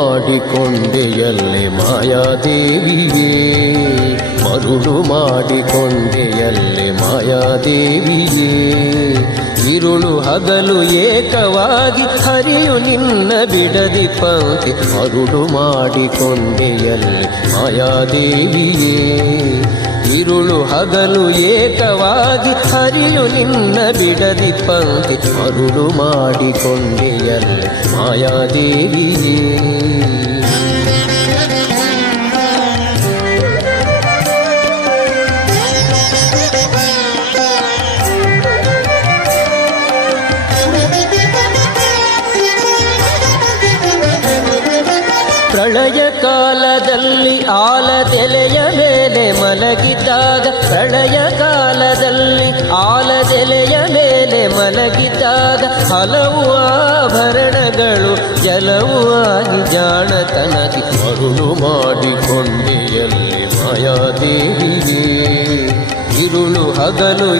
ಮಾಡಿಕೊಂಡೆಯಲ್ಲೇ ಮಾಯಾದೇವಿಯೇ, ಮರುಳು ಮಾಡಿಕೊಂಡೆಯಲ್ಲೇ ಮಾಯಾದೇವಿಯೇ. ಇರುಳು ಹಗಲು ಏಕವಾಗಿ ಹರಿಯು ನಿನ್ನ ಬಿಡದಿ ಪಂಕ್ತಿ, ಮರುಳು ಮಾಡಿಕೊಂಡೆಯಲ್ಲೇ ಮಾಯಾದೇವಿಯೇ. ಇರುಳು ಹಗಲು ಏಕವಾಗಿ ಹರಿಯು ನಿನ್ನ ಬಿಡದಿ ಪಂಕ್ತಿ, ಮರುಳು ಮಾಡಿಕೊಂಡೆಯಲ್ಲೇ ಮಾಯಾದೇವಿಯೇ. ಪ್ರಳಯ ಕಾಲದಲ್ಲಿ ಆಲದೆಲೆಯ ಮೇಲೆ ಮಲಗಿದ್ದಾಗ, ಪ್ರಳಯ ಕಾಲದಲ್ಲಿ ಆಲದೆಲೆಯ ಮೇಲೆ ಮಲಗಿದ್ದಾಗ, ಹಲವು ಆಭರಣಗಳು ಜಲವು ಆಗಿ ಜಾಣತನದಿ ಮರುಳು ಮಾಡಿಕೊಂಡೆಯಲ್ಲೇ ಮಾಯಾದೇವಿಯೇ. ಇರುಳು ಹಗಲು